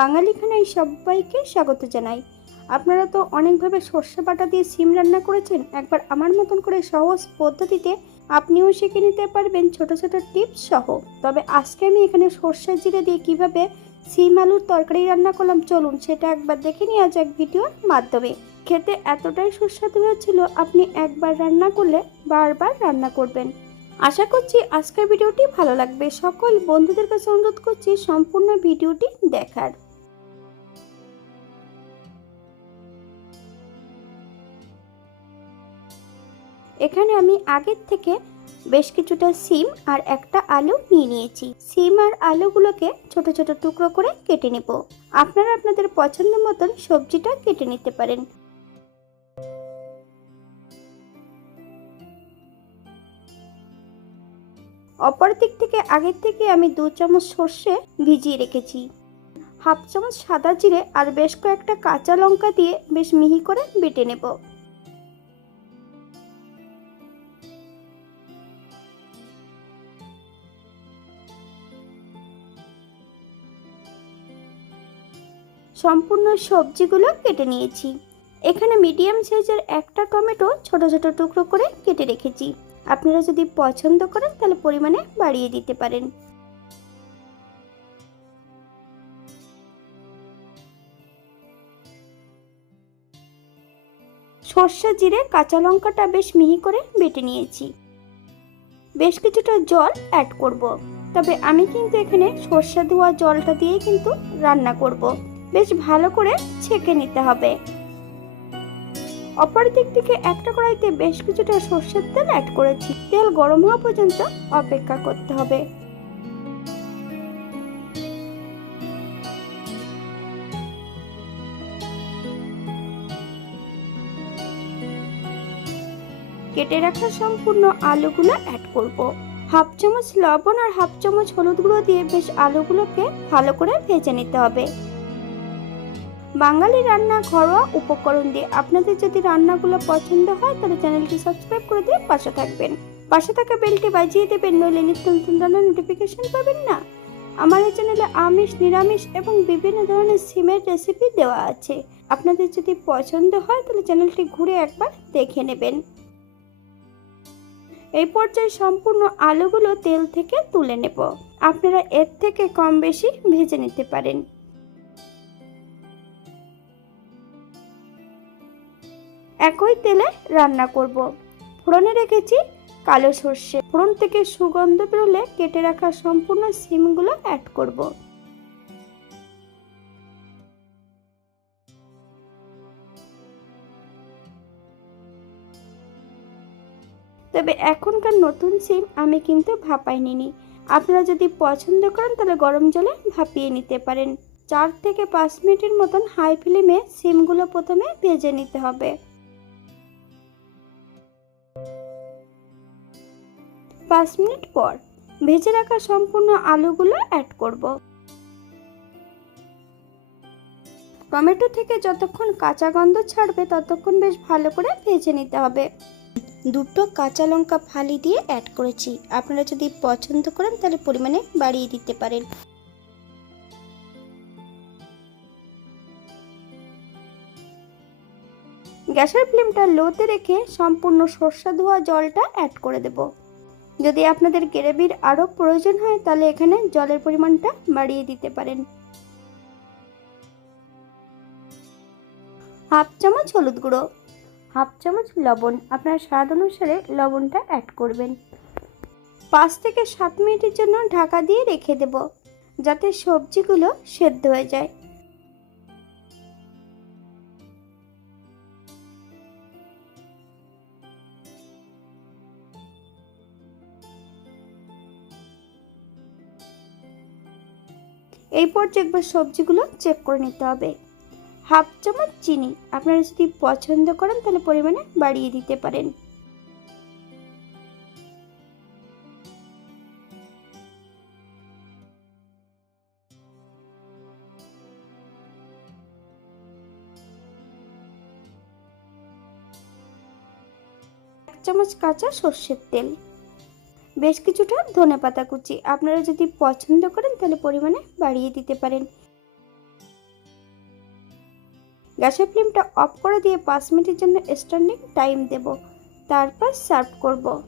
বাঙালি খানায় সবাইকে স্বাগত জানাই। আপনারা তো অনেকভাবে সর্ষে বাটা দিয়ে সিম রান্না করেছেন, একবার আমার মতন করে সহজ পদ্ধতিতে আপনিও শিখে নিতে পারবেন ছোট ছোট টিপস সহ। তবে আজকে আমি এখানে সর্ষে জিরে দিয়ে কীভাবে সিম আলুর তরকারি রান্না করলাম, চলুন সেটা একবার দেখে নেওয়া যাক ভিডিওর মাধ্যমে। খেতে এতটাই সুস্বাদু হয়েছিল, আপনি একবার রান্না করলে বারবার রান্না করবেন। আশা করছি আজকের ভিডিওটি ভালো লাগবে। সকল বন্ধুদের কাছে অনুরোধ করছি সম্পূর্ণ ভিডিওটি দেখার। এখানে আমি আগের থেকে বেশ কিছুটা সিম আর একটা আলু নিয়ে নিয়েছি। সিম আর আলুগুলোকে ছোট ছোট টুকরো করে কেটে নেব। আপনারা আপনাদের পছন্দ মতন সবজিটা কেটে নিতে পারেন। অপর দিক থেকে আগের থেকে আমি দু চামচ সর্ষে ভিজিয়ে রেখেছি। হাফ চামচ সাদা জিরে আর বেশ কয়েকটা কাঁচা লঙ্কা দিয়ে বেশ মিহি করে বেটে নেব। সম্পূর্ণ সবজিগুলো কেটে নিয়েছি এখানে মিডিয়াম সাইজের একটা টমেটো ছোট ছোট টুকরো করে কেটে রেখেছি আপনারা যদি পছন্দ করেন, তাহলে পরিমাণে বাড়িয়ে দিতে পারেন সর্ষে জিরে কাঁচা লঙ্কাটা বেশ মিহি করে বেটে নিয়েছি বেশ কিছুটা জল অ্যাড করব। তবে আমি কিন্তু এখানে সর্ষে ধোয়া জলটা দিয়েই কিন্তু রান্না করব। বেশ ভালো করে ছেঁকে নিতে হবে। অপর দিক থেকে একটা কড়াইতে বেশ কিছুটা সর্ষের তেল অ্যাড করেছি। তেল গরম হওয়া পর্যন্ত অপেক্ষা করতে হবে। কেটে রাখা সম্পূর্ণ আলুগুলো অ্যাড করব। হাফ চামচ লবণ আর হাফ চামচ হলুদ গুঁড়ো দিয়ে বেশ আলুগুলোকে ভালো করে ভেজে নিতে হবে। বাঙালি রান্না ঘরোয়া উপকরণ দিয়ে আপনাদের যদি রান্নাগুলো পছন্দ হয়, তাহলে চ্যানেলটি সাবস্ক্রাইব করে দিয়ে পাশে থাকবেন। পাশে থাকা বেলটি বাজিয়ে দেবেন, নইলে নিত্য নতুন রান্নার নোটিফিকেশন পাবেন না। আমার এই চ্যানেলে আমিষ, নিরামিষ এবং বিভিন্ন ধরনের সিমের রেসিপি দেওয়া আছে। আপনাদের যদি পছন্দ হয়, তাহলে চ্যানেলটি ঘুরে একবার দেখে নেবেন। এই পর্যায়ে সম্পূর্ণ আলুগুলো তেল থেকে তুলে নেব। আপনারা এর থেকে কম বেশি ভেজে নিতে পারেন। একই তেলে রান্না করব। ফোড়নে রেখেছি কালো সর্ষে। ফোড়ন থেকে সুগন্ধ বেরোলে কেটে রাখা সম্পূর্ণ সিমগুলো অ্যাড করব। তবে এখনকার নতুন সিম আমি কিন্তু ভাপাই নিনি আপনারা যদি পছন্দ করেন তাহলে গরম জলে ভাপিয়ে নিতে পারেন। চার থেকে পাঁচ মিনিটের মতন হাই ফ্লেমে সিমগুলো প্রথমে ভেজে নিতে হবে। পাঁচ মিনিট পর ভেজে রাখা সম্পূর্ণ আলুগুলো অ্যাড করব। টমেটো থেকে যতক্ষণ কাঁচা গন্ধ ছাড়বে, ততক্ষণ বেশ ভালো করে ভেজে নিতে হবে। দুটো কাঁচা লঙ্কা ফালি দিয়ে অ্যাড করেছি। আপনারা যদি পছন্দ করেন, তাহলে পরিমাণে বাড়িয়ে দিতে পারেন। গ্যাসের ফ্লেমটা লোতে রেখে সম্পূর্ণ সর্ষা ধোয়া জলটা অ্যাড করে দেব। যদি আপনাদের গ্রেভির আরও প্রয়োজন হয়, তাহলে এখানে জলের পরিমাণটা বাড়িয়ে দিতে পারেন। হাফ চামচ হলুদ গুঁড়ো, হাফ চামচ লবণ। আপনার স্বাদ অনুসারে লবণটা অ্যাড করবেন। পাঁচ থেকে সাত মিনিটের জন্য ঢাকা দিয়ে রেখে দেব, যাতে সবজিগুলো সেদ্ধ হয়ে যায়। এই পর্যায়ে একবার সবজিগুলো চেক করে নিতে হবে। হাফ চামচ চিনি, আপনারা যদি পছন্দ করেন তাহলে পরিমাণে বাড়িয়ে দিতে পারেন। এক চামচ কাঁচা সর্ষের তেল। বেশ কিছুটা ধনে পাতা কুচি। আপনারা যদি পছন্দ করেন, তাহলে পরিমাণে বাড়িয়ে দিতে পারেন। গ্যাসের ফ্লেমটা অফ করে দিয়ে পাঁচ মিনিটের জন্য স্ট্যান্ডিং টাইম দেব। তারপর সার্ভ করব।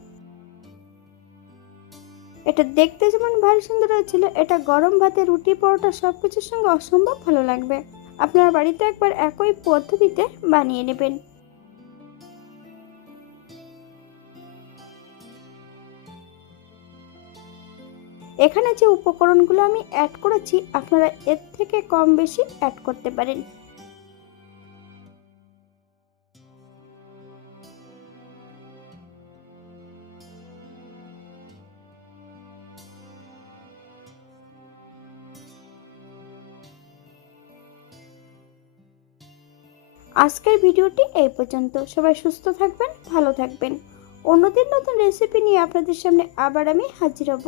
এটা দেখতে যেমন ভারী সুন্দর হয়েছিল, এটা গরম ভাতে রুটি, পরোটা সব কিছুর সঙ্গে অসম্ভব ভালো লাগবে। আপনার বাড়িতে একবার একই পদ্ধতিতে বানিয়ে নেবেন। এখানে যে উপকরণগুলো আমি অ্যাড করেছি, আপনারা এর থেকে কম বেশি অ্যাড করতে পারেন। আজকের ভিডিওটি এই পর্যন্ত। সবাই সুস্থ থাকবেন, ভালো থাকবেন। অন্যদিন নতুন রেসিপি নিয়ে আপনাদের সামনে আবার আমি হাজির হব।